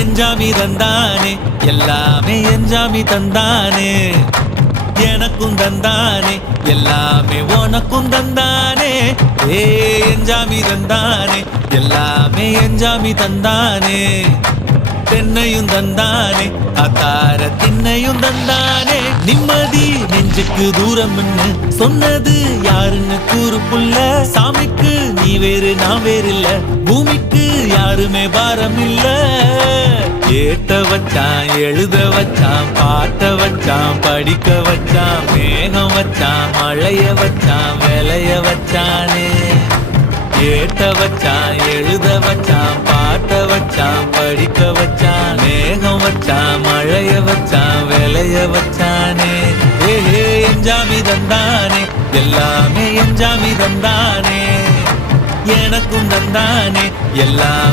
எஞ்சாமி தந்தானே எல்லாமே எஞ்சாமி தந்தானே எனக்கும் தந்தானே எல்லாமே உனக்கும் தந்தானே ஏ எஞ்சாமி தந்தானே எல்லாமே எஞ்சாமி தந்தானே தென்னையும் தந்தானே அத்தார திண்ணையும் தந்தானே நிம்மதி நெஞ்சுக்கு தூரம்னு சொன்னது யாருன்னு கூறு புள்ள சாமிக்கு நீ வேறு நான் வேறு இல்ல பூமிக்கு யாருமே பாரம் இல்ல ஏத்த வச்சான் எழுத வச்சான் பாட்ட வச்சான் படிக்க வச்சான் மேகம் வச்சான் மழைய வச்சான் விளைய வச்சானே ஏத்த வச்சான் எழுத வச்சான் பாட்ட வச்சான் படிக்க வச்சான் மேகம் வச்சான் மழைய வச்சான் விளைய வச்சானே ஏ எஞ்சாமி தந்தானே எல்லாமே எஞ்சாமி தந்தானே எனக்கும் தந்தானே எல்லாமே